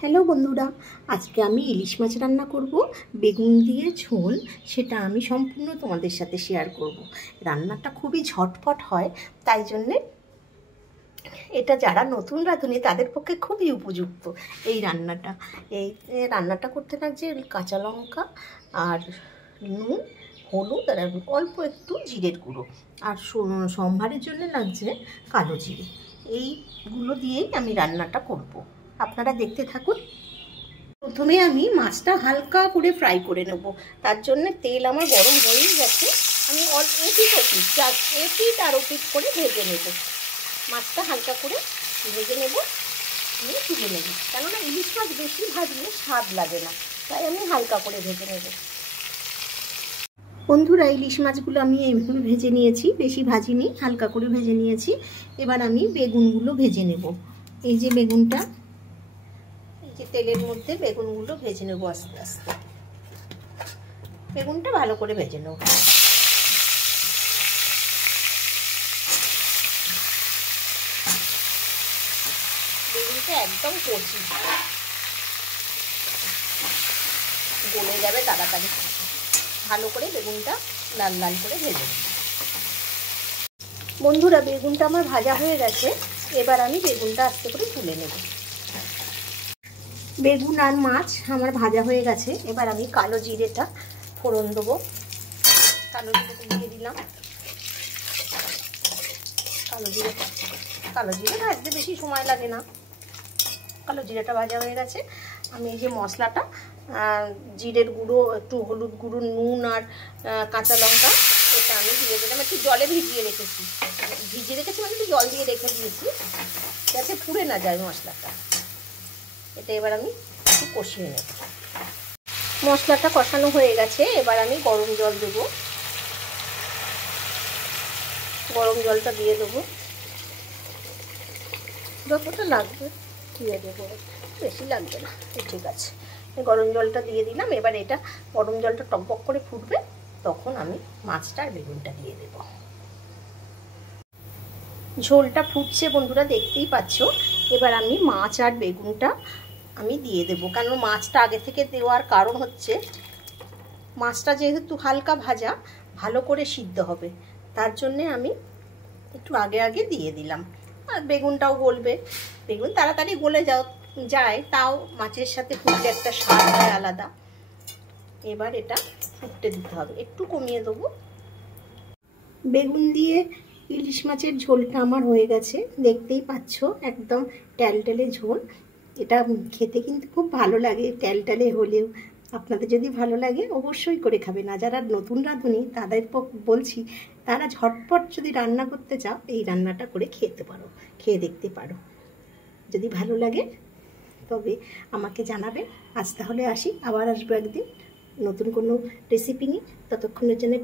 Hello বন্ধুরা, আজকে আমি ইলিশ মাছ রান্না করব বেগুন দিয়ে ঝোল। সেটা আমি সম্পূর্ণ তোমাদের সাথে শেয়ার করব। রান্নাটা খুবই ঝটপট হয়, তাই জন্যে এটা যারা নতুন রাঁধুনি তাদের পক্ষে খুবই উপযুক্ত এই রান্নাটা। এই রান্নাটা করতে লাগছে কাঁচা লঙ্কা আর নুন, হলুদ আর অল্প একটু জিরের গুঁড়ো, আর সম্ভারের জন্য লাগছে কালো জিরে। এইগুলো দিয়েই আমি রান্নাটা করব, আপনারা দেখতে থাকুন। প্রথমে আমি মাছটা হালকা করে ফ্রাই করে নেব। তার জন্য তেল আমার গরম হয়েই গেছে। আমি এপিট আর ওপিট করে ভেজে নেব। মাছটা হালকা করে ভেজে নেব, নিয়ে তুলে নেব। কেননা ইলিশ মাছ বেশি ভাজলে স্বাদ লাগে না, তাই আমি হালকা করে ভেজে নেব। বন্ধুরা, ইলিশ মাছগুলো আমি এইভাবে ভেজে নিয়েছি, বেশি ভাজিনি, হালকা করে ভেজে নিয়েছি। এবার আমি বেগুনগুলো ভেজে নেব। এই যে বেগুনটা, যে তেলের মধ্যে বেগুনগুলো ভেজে নেব আস্তে আস্তে। বেগুনটা ভালো করে ভেজে নেব। বেগুনটা একদম কচি, গলে যাবে তাড়াতাড়ি। ভালো করে বেগুনটা লাল লাল করে ভেজে নেব। বন্ধুরা, বেগুনটা আমার ভাজা হয়ে গেছে। এবার আমি বেগুনটা আস্তে করে তুলে নেব। বেগুন আর মাছ আমার ভাজা হয়ে গেছে। এবার আমি কালো জিরেটা ফোড়ন দেবো। কালো জিরেটা দিয়ে দিলাম। কালো জিরে ভাজতে বেশি সময় লাগে না। কালো জিরেটা ভাজা হয়ে গেছে। আমি এই যে মশলাটা, জিরের গুঁড়ো, একটু হলুদ গুঁড়ো, নুন আর কাঁচা লঙ্কা, এটা আমি দিয়ে দিলাম। একটু জলে ভিজিয়ে রেখেছি মানে একটু জল দিয়ে রেখে দিয়েছি, যাতে পুড়ে না যায় মশলাটা। এটা এবার আমি একটু কষিয়ে নেব। মশলাটা কষানো হয়ে গেছে। এবার আমি গরম জল দেবো। গরম জলটা দিয়ে দেবো, যতটা লাগবে দিয়ে দেবো, বেশি লাগবে না। ঠিক আছে, গরম জলটা দিয়ে দিলাম। এবার এটা গরম জলটা টকবক করে ফুটবে, তখন আমি মাছটা আর বেগুনটা দিয়ে দেব। ঝোলটা ফুটছে বন্ধুরা, দেখতেই পাচ্ছ। এবার আমি মাছ আর বেগুনটা আমি দিয়ে দেব। কারণ মাছটা আগে থেকে দেওয়ার কারণ হচ্ছে, মাছটা যেহেতু হালকা ভাজা, ভালো করে সিদ্ধ হবে, তার জন্যে আমি একটু আগে আগে দিয়ে দিলাম। আর বেগুনটাও গলবে। বেগুন তাড়াতাড়ি গলে যায়, তাও মাছের সাথে ফুটলে একটা স্বাদ হয় আলাদা। এবার এটা ফুটতে দিতে হবে, একটু কমিয়ে দেবো। বেগুন দিয়ে ইলিশ মাছের ঝোলটা আমার হয়ে গেছে, দেখতেই পাচ্ছ, একদম ট্যালট্যালে ঝোল। এটা খেতে কিন্তু খুব ভালো লাগে, ট্যালট্যালে হলেও। আপনাদের যদি ভালো লাগে অবশ্যই করে খাবেন। আর যারা নতুন রাঁধুনি তাদের বলছি, তারা ঝটপট যদি রান্না করতে চাও, এই রান্নাটা করে খেয়ে দেখতে পারো। যদি ভালো লাগে তবে আমাকে জানাবে। আজ তাহলে আসি, আবার আসবো একদিন নতুন কোনো রেসিপি নিয়ে। ততক্ষণের জন্য